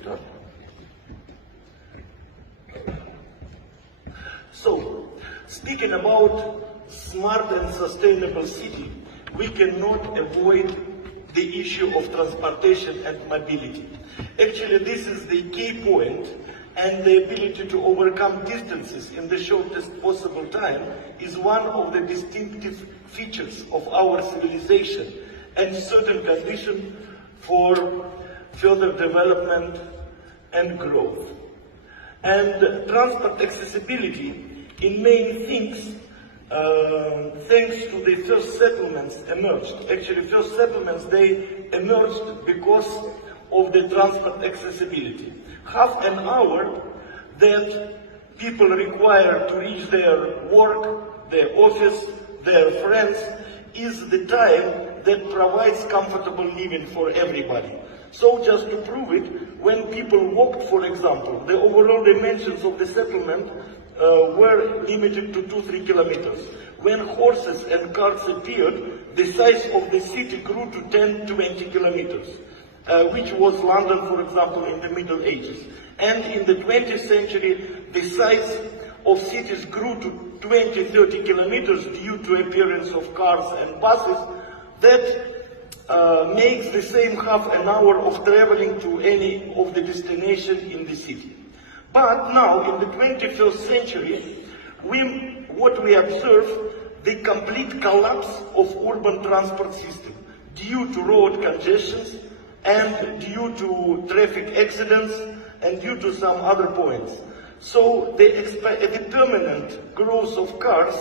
start. So, speaking about smart and sustainable city, we cannot avoid the issue of transportation and mobility. Actually, this is the key point, and the ability to overcome distances in the shortest possible time is one of the distinctive features of our civilization and certain condition for further development and growth. And transport accessibility in main things, thanks to the first settlements emerged. Actually, first settlements, they emerged because of the transport accessibility. Half an hour that people require to reach their work, their office, their friends, is the time that provides comfortable living for everybody. So just to prove it, when people walked, for example, the overall dimensions of the settlement were limited to 2-3 kilometers. When horses and carts appeared, the size of the city grew to 10-20 kilometers, which was London, for example, in the Middle Ages. And in the 20th century, the size of cities grew to 20-30 kilometers due to appearance of cars and buses. That makes the same half an hour of traveling to any of the destination in the city. But now, in the 21st century, what we observe, the complete collapse of urban transport system due to road congestions and due to traffic accidents and due to some other points. So the permanent growth of cars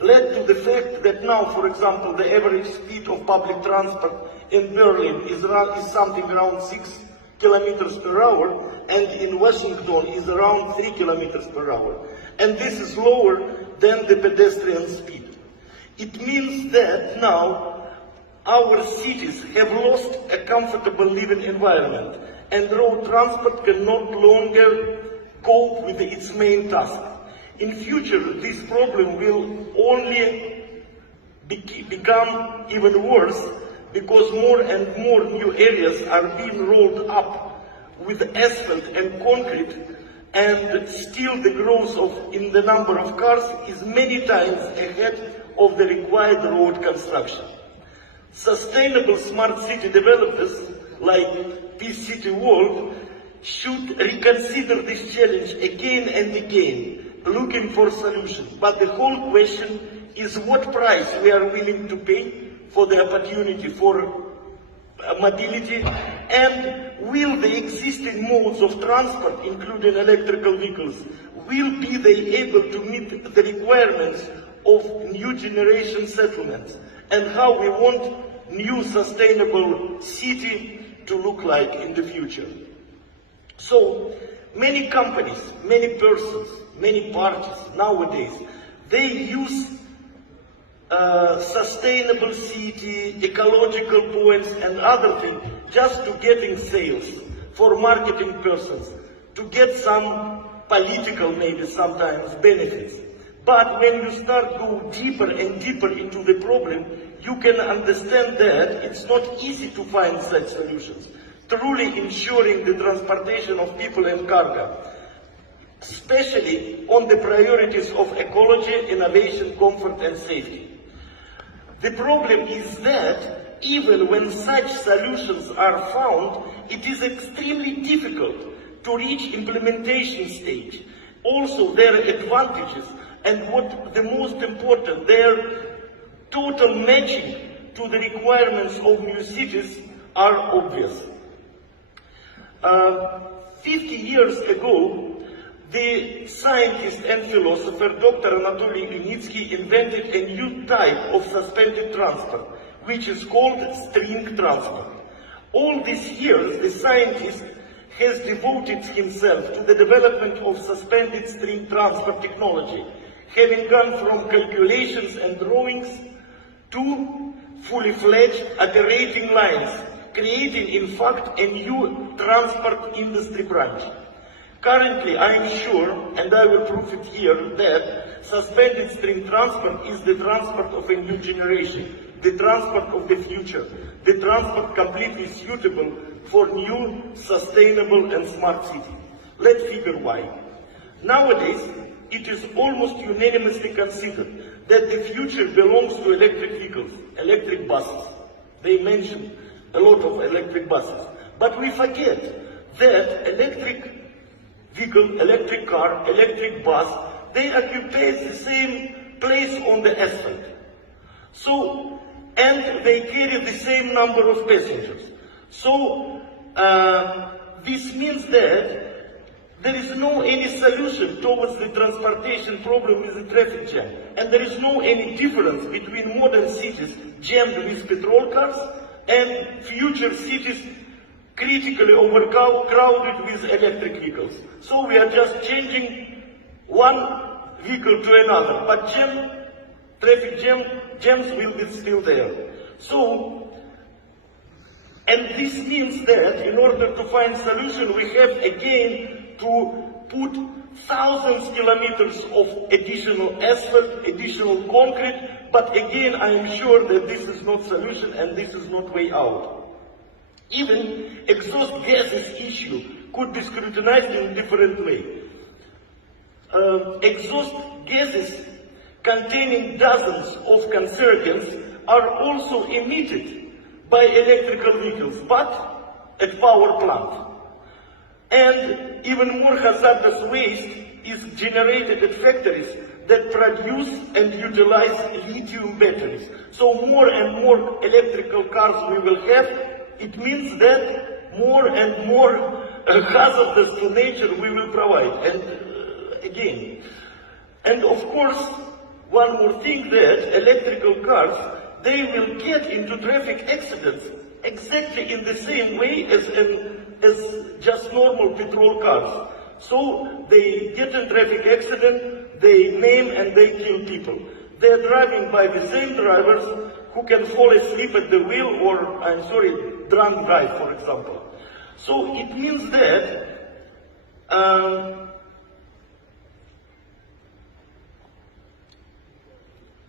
led to the fact that now, for example, the average speed of public transport in Berlin is something around 6 kilometers per hour, and in Washington is around 3 kilometers per hour. And this is lower than the pedestrian speed. It means that now our cities have lost a comfortable living environment, and road transport can no longer cope with its main task. In future, this problem will only become even worse, because more and more new areas are being rolled up with asphalt and concrete, and still the growth in the number of cars is many times ahead of the required road construction. Sustainable smart city developers like PCW.LHQ should reconsider this challenge again and again, looking for solutions. But the whole question is what price we are willing to pay for the opportunity for mobility, and will the existing modes of transport, including electrical vehicles, will be they able to meet the requirements of new generation settlements, and how we want new sustainable city to look like in the future. So many companies, many persons, many parties nowadays, they use sustainable city, ecological points and other things just to getting sales for marketing persons, to get some political maybe sometimes benefits. But when you start go deeper and deeper into the problem, you can understand that it's not easy to find such solutions, truly ensuring the transportation of people and cargo, especially on the priorities of ecology, innovation, comfort and safety. The problem is that even when such solutions are found, it is extremely difficult to reach implementation stage. Also, there are advantages, and what the most important, their total matching to the requirements of new cities are obvious. 50 years ago, the scientist and philosopher Dr. Anatoly Unitsky invented a new type of suspended transport, which is called string transport. All these years, the scientist has devoted himself to the development of suspended string transport technology, having gone from calculations and drawings to fully fledged operating lines, creating in fact a new transport industry branch. Currently, I am sure, and I will prove it here, that suspended string transport is the transport of a new generation, the transport of the future, the transport completely suitable for new, sustainable and smart city. Let's figure why. Nowadays, it is almost unanimously considered that the future belongs to electric vehicles, electric buses. They mention a lot of electric buses. But we forget that electric vehicle, electric car, electric bus, they occupy the same place on the asphalt. So, and they carry the same number of passengers. So, this means that there is no any solution towards the transportation problem with the traffic jam. And there is no any difference between modern cities jammed with petrol cars and future cities critically overcrowded with electric vehicles. So we are just changing one vehicle to another, but traffic jams will be still there. So, and this means that in order to find solution, we have again to put thousands of kilometers of additional asphalt, additional concrete, but again, I am sure that this is not solution and this is not way out. Even exhaust gases issue could be scrutinized in a different way. Exhaust gases containing dozens of cancerogens are also emitted by electrical vehicles, but at power plant. And even more hazardous waste is generated at factories that produce and utilize lithium batteries. So more and more electrical cars we will have, it means that more and more hazardous to nature we will provide. And again, and of course, one more thing that electrical cars, they will get into traffic accidents exactly in the same way as just normal petrol cars. So they get in traffic accident, they maim and they kill people. They are driving by the same drivers who can fall asleep at the wheel or, drunk drive, for example. So it means that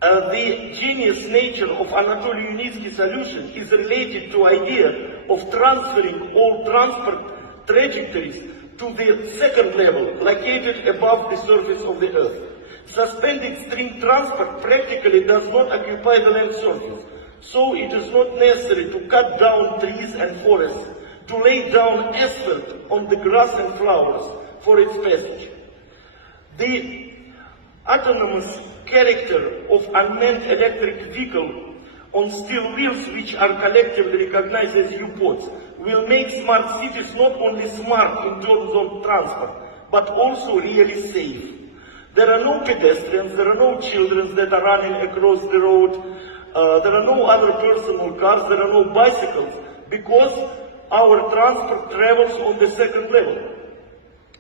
the genius nature of Anatoly Yunitsky's solution is related to idea of transferring all transport trajectories to the second level, located above the surface of the Earth. Suspended string transport practically does not occupy the land surface, so it is not necessary to cut down trees and forests, to lay down asphalt on the grass and flowers for its passage. The autonomous character of unmanned electric vehicle on steel wheels, which are collectively recognized as U-pods, will make smart cities not only smart in terms of transport, but also really safe. There are no pedestrians, there are no children that are running across the road, there are no other personal cars, there are no bicycles, because our transport travels on the second level.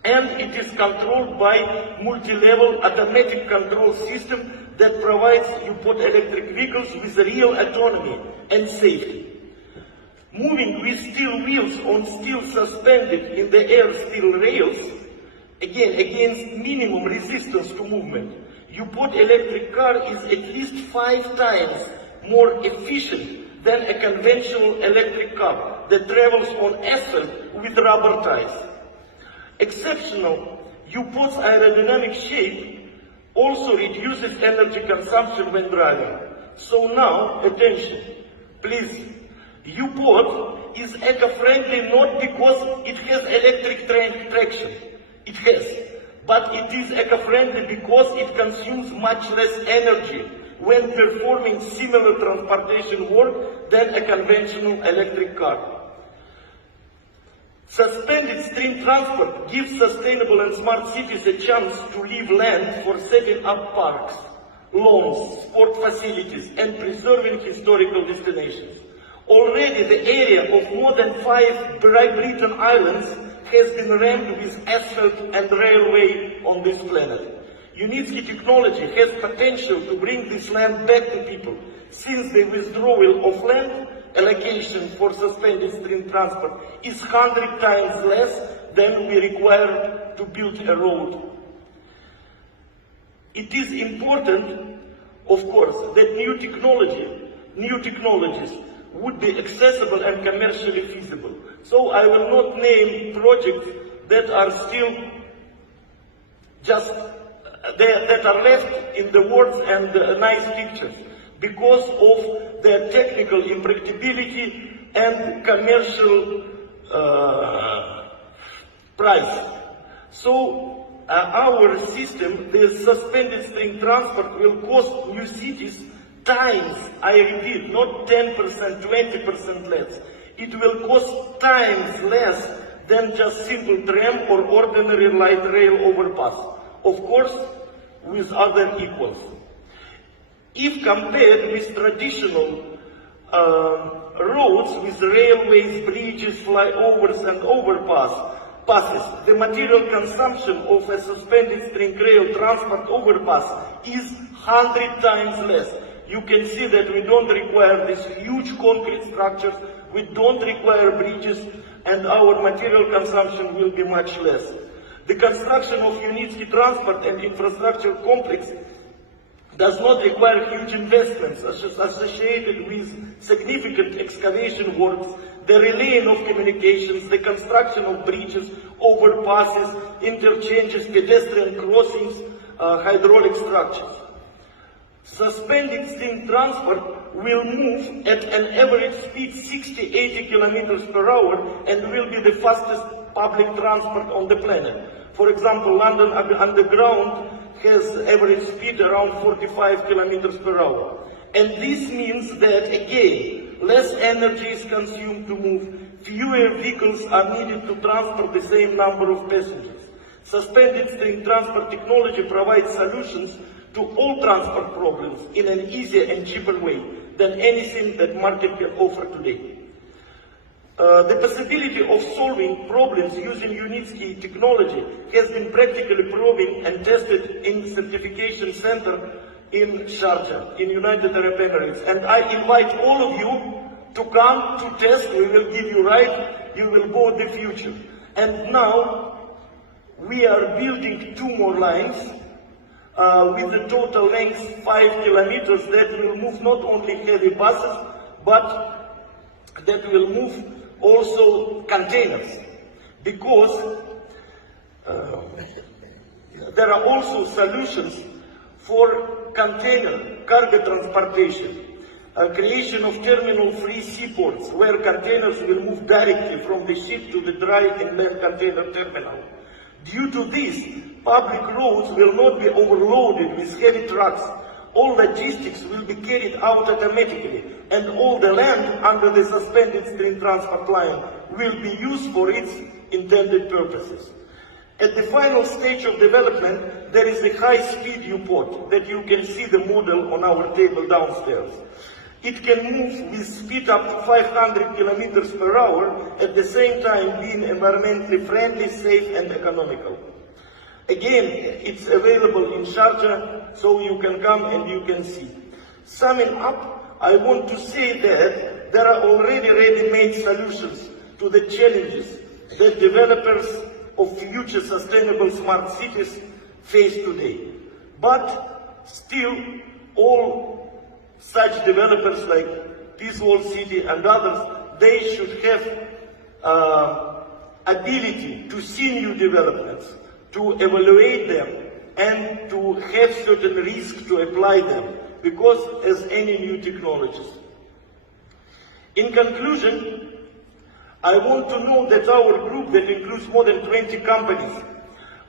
And it is controlled by multi-level automatic control system that provides U-pod electric vehicles with real autonomy and safety. Moving with steel wheels on steel suspended in the air steel rails, again against minimum resistance to movement, U-pod electric car is at least 5 times more efficient than a conventional electric car that travels on asphalt with rubber tires. Exceptional U-pod's aerodynamic shape also reduces energy consumption when driving. So now, attention, please. U-pod is eco-friendly not because it has electric traction. It has. But it is eco-friendly because it consumes much less energy when performing similar transportation work than a conventional electric car. Suspended string transport gives sustainable and smart cities a chance to leave land for setting up parks, lawns, sport facilities, and preserving historical destinations. Already the area of more than 5 Britain islands has been rammed with asphalt and railway on this planet. Unitsky technology has potential to bring this land back to people, since the withdrawal of land allocation for suspended string transport is 100 times less than we require to build a road. It is important, of course, that new technologies would be accessible and commercially feasible. So I will not name projects that are still just, that are left in the words and nice pictures because of their technical impracticability and commercial price. So our system, the suspended string transport, will cost new cities times, I repeat, not 10%, 20% less. It will cost times less than just simple tram or ordinary light rail overpass. Of course, with other equals. If compared with traditional roads with railways, bridges, flyovers and passes, the material consumption of a suspended string rail transport overpass is 100 times less. You can see that we don't require these huge concrete structures, we don't require bridges, and our material consumption will be much less. The construction of uSky transport and infrastructure complex does not require huge investments associated with significant excavation works, the relaying of communications, the construction of bridges, overpasses, interchanges, pedestrian crossings, hydraulic structures. Suspended string transport will move at an average speed 60-80 kilometers per hour and will be the fastest public transport on the planet. For example, London Underground has average speed around 45 kilometers per hour. And this means that, again, less energy is consumed to move, fewer vehicles are needed to transport the same number of passengers. Suspended string transport technology provides solutions to all transport problems in an easier and cheaper way than anything that market can offer today. The possibility of solving problems using uSky technology has been practically proven and tested in certification center in Sharjah, in United Arab Emirates. And I invite all of you to come to test. We will give you right, you will go the future. And now we are building 2 more lines with a total length 5 kilometers that will move not only heavy buses, but that will move also containers, because there are also solutions for container cargo transportation, creation of terminal-free seaports where containers will move directly from the ship to the dry and land container terminal. Due to this, public roads will not be overloaded with heavy trucks. All logistics will be carried out automatically, and all the land under the suspended string transport line will be used for its intended purposes. At the final stage of development, there is a high-speed U-port that you can see the model on our table downstairs. It can move with speed up to 500 kilometers per hour, at the same time being environmentally friendly, safe and economical. Again, it's available in Sharjah, so you can come and you can see. Summing up, I want to say that there are already ready-made solutions to the challenges that developers of future sustainable smart cities face today. But still, all such developers like Peace World City and others, they should have ability to see new developments, to evaluate them, and to have certain risks to apply them, because as any new technologies. In conclusion, I want to know that our group, that includes more than 20 companies,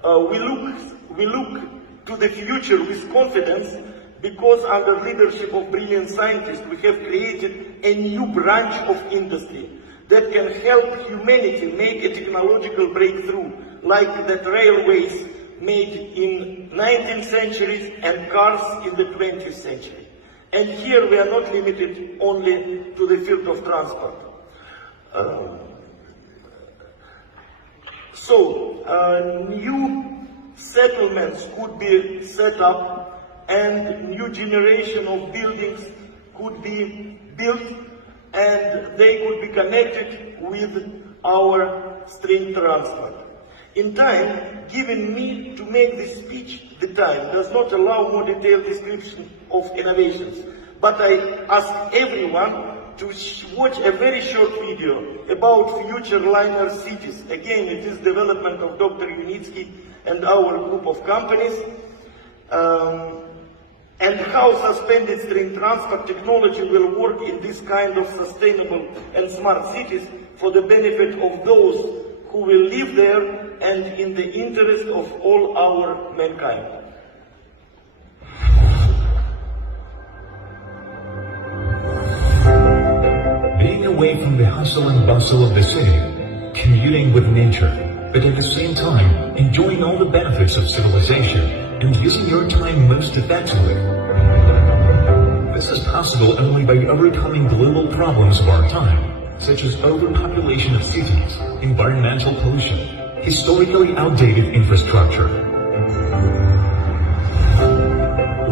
we look to the future with confidence, because under leadership of brilliant scientists, we have created a new branch of industry that can help humanity make a technological breakthrough, like that railways made in 19th century and cars in the 20th century. And here we are not limited only to the field of transport. New settlements could be set up, and new generation of buildings could be built, and they could be connected with our string transport. In time, given me to make this speech, the time does not allow more detailed description of innovations, but I ask everyone to watch a very short video about future linear cities. Again, it is development of Dr. uSky and our group of companies, and how suspended string transport technology will work in this kind of sustainable and smart cities for the benefit of those who will live there and in the interest of all our mankind. Being away from the hustle and bustle of the city, commuting with nature, but at the same time enjoying all the benefits of civilization and using your time most effectively. This is possible only by overcoming global problems of our time, such as overpopulation of cities, environmental pollution, historically outdated infrastructure.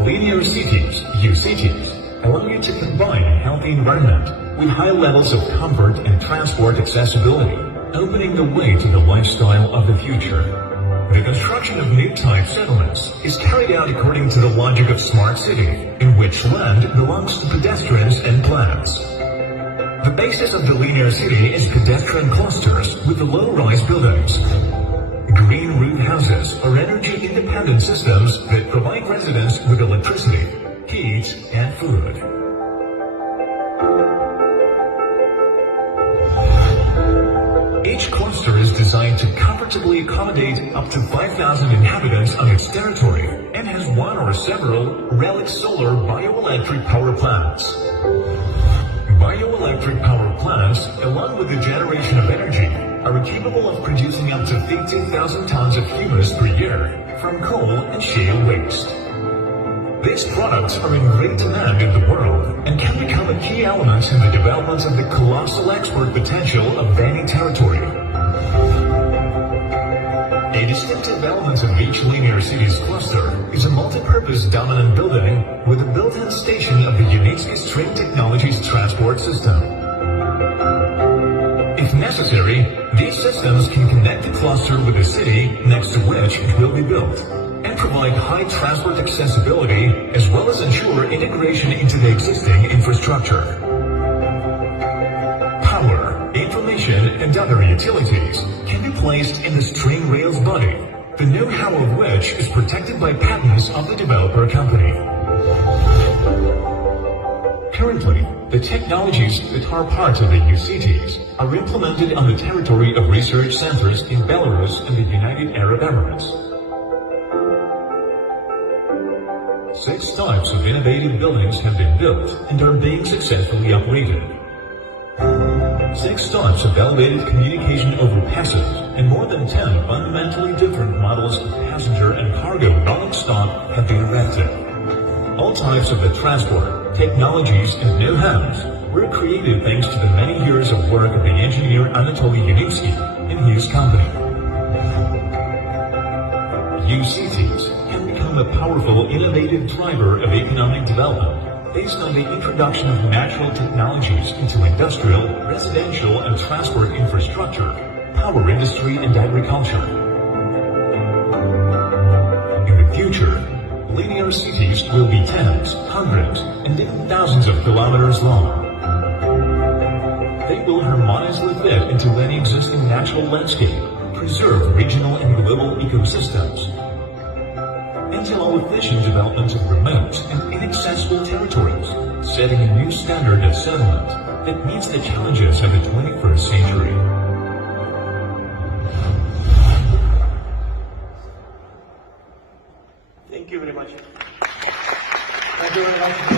Linear cities, uCities, allow you to combine a healthy environment with high levels of comfort and transport accessibility, opening the way to the lifestyle of the future. The construction of new type settlements is carried out according to the logic of smart city, in which land belongs to pedestrians and plants. The basis of the linear city is pedestrian clusters with the low-rise buildings. Green roof houses are energy-independent systems that provide residents with electricity, heat, and food. Each cluster is designed to comfortably accommodate up to 5,000 inhabitants on its territory and has one or several relic solar bioelectric power plants. Bioelectric power plants, along with the generation of energy, are capable of producing up to 15,000 tons of humus per year from coal and shale waste. These products are in great demand in the world and can become a key element in the development of the colossal export potential of any territory. A distinctive element of each linear cities cluster is a multi-purpose dominant building with a built-in station of the uSky string technologies transport system. If necessary, these systems can connect the cluster with the city next to which it will be built, and provide high transport accessibility as well as ensure integration into the existing infrastructure. Power, information, and other utilities can be placed in the string rails body, the know-how of which is protected by patents of the developer company. Currently, the technologies that are part of the uCities are implemented on the territory of research centers in Belarus and the United Arab Emirates. 6 types of innovative buildings have been built and are being successfully operated. 6 types of elevated communication overpasses and more than 10 fundamentally different models of passenger and cargo rolling stock have been erected. All types of the transport, technologies, and know-hows were created thanks to the many years of work of the engineer Anatoly uSky and his company. uCities can become a powerful, innovative driver of economic development based on the introduction of natural technologies into industrial, residential, and transport infrastructure, power industry, and agriculture. In the future, linear cities will be tens, hundreds, and even thousands of kilometers long. They will harmoniously fit into any existing natural landscape, preserve regional and global ecosystems, and allow efficient development of remote and inaccessible territories, setting a new standard of settlement that meets the challenges of the 21st century. Thank you very much. Thank you very much.